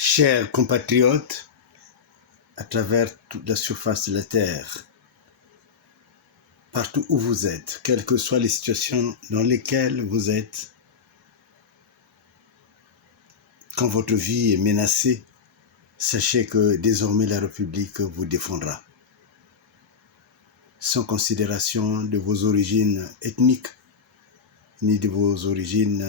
Chers compatriotes, à travers toute la surface de la Terre, partout où vous êtes, quelles que soient les situations dans lesquelles vous êtes, quand votre vie est menacée, sachez que désormais la République vous défendra. Sans considération de vos origines ethniques, ni de vos origines,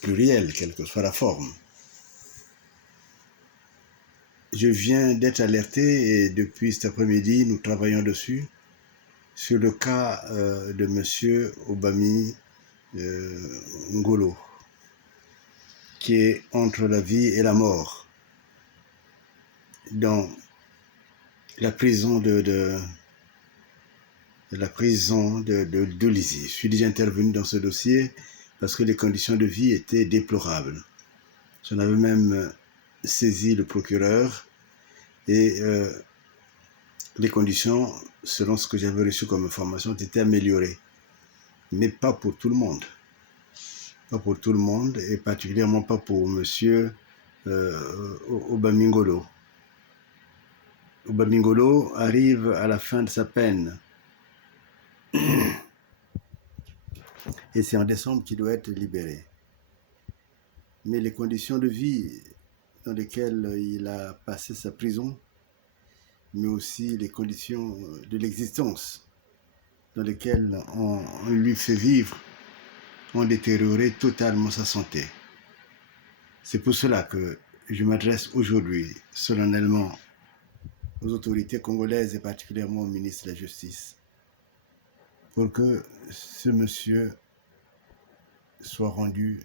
plurielles, quelle que soit la forme. Je viens d'être alerté et depuis cet après-midi, nous travaillons dessus sur le cas de M. Obami Ngolo, qui est entre la vie et la mort dans la prison de Lizy. Je suis déjà intervenu dans ce dossier parce que les conditions de vie étaient déplorables. J'en avais même saisi le procureur et les conditions, selon ce que j'avais reçu comme information, étaient améliorées. Mais pas pour tout le monde. Pas pour tout le monde et particulièrement pas pour M. Obami Ngolo. Obami Ngolo arrive à la fin de sa peine. Et c'est en décembre qu'il doit être libéré. Mais les conditions de vie dans lesquelles il a passé sa prison, mais aussi les conditions de l'existence dans lesquelles on lui fait vivre, ont détérioré totalement sa santé. C'est pour cela que je m'adresse aujourd'hui solennellement aux autorités congolaises et particulièrement au ministre de la Justice pour que ce monsieur soit rendu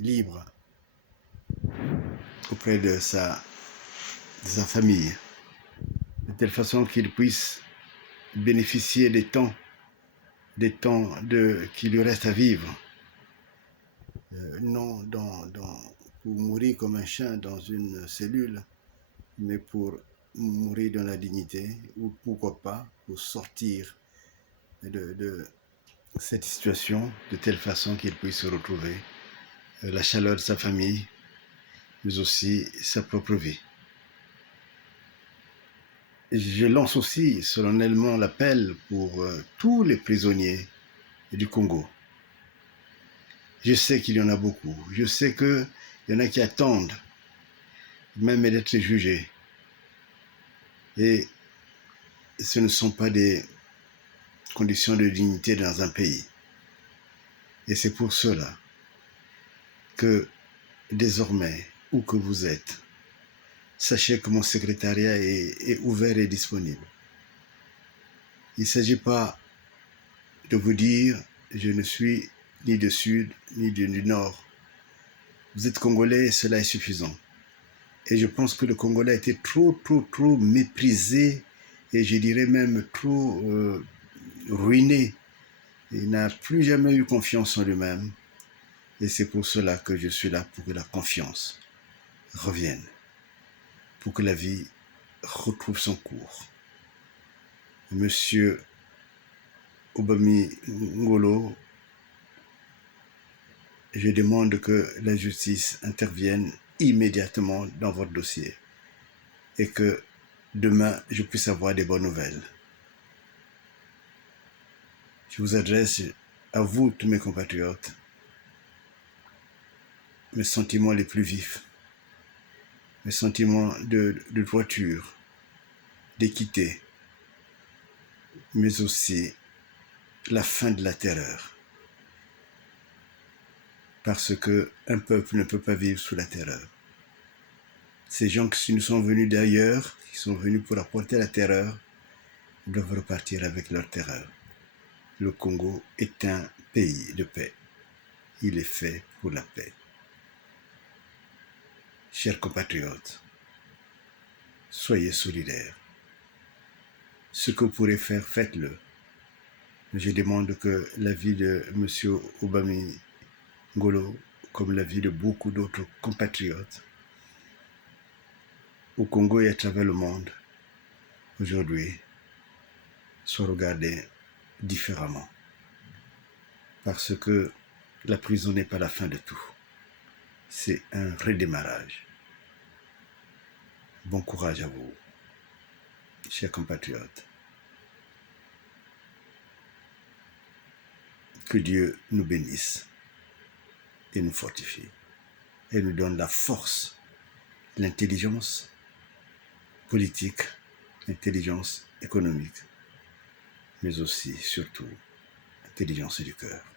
libre auprès de sa famille, de telle façon qu'il puisse bénéficier des temps qui lui reste à vivre, non pour mourir comme un chien dans une cellule, mais pour mourir dans la dignité, ou pourquoi pas pour sortir de cette situation de telle façon qu'il puisse retrouver la chaleur de sa famille, mais aussi sa propre vie. Je lance aussi solennellement l'appel pour tous les prisonniers du Congo. Je sais qu'il y en a beaucoup. Je sais qu'il y en a qui attendent même d'être jugés. Et ce ne sont pas des conditions de dignité dans un pays. Et c'est pour cela que désormais, où que vous êtes, sachez que mon secrétariat est ouvert et disponible. Il ne s'agit pas de vous dire je ne suis ni du sud ni du nord. Vous êtes congolais et cela est suffisant. Et je pense que le Congolais a été trop méprisé et je dirais même trop ruiné. Il n'a plus jamais eu confiance en lui-même. Et c'est pour cela que je suis là, pour que la confiance revienne, pour que la vie retrouve son cours. Monsieur Obami Ngolo, je demande que la justice intervienne immédiatement dans votre dossier et que demain, je puisse avoir des bonnes nouvelles. Je vous adresse à vous, tous mes compatriotes, mes sentiments les plus vifs, mes sentiments de droiture, d'équité, mais aussi la fin de la terreur. Parce qu'un peuple ne peut pas vivre sous la terreur. Ces gens qui nous sont venus d'ailleurs, qui sont venus pour apporter la terreur, doivent repartir avec leur terreur. Le Congo est un pays de paix. Il est fait pour la paix. Chers compatriotes, soyez solidaires. Ce que vous pourrez faire, faites-le. Je demande que la vie de M. Obami Ngolo, comme la vie de beaucoup d'autres compatriotes, au Congo et à travers le monde, aujourd'hui, soit regardée différemment. Parce que La prison n'est pas la fin de tout. C'est un redémarrage. Bon courage à vous, chers compatriotes. Que Dieu nous bénisse et nous fortifie et nous donne la force, l'intelligence politique, l'intelligence économique, mais aussi, surtout, l'intelligence du cœur.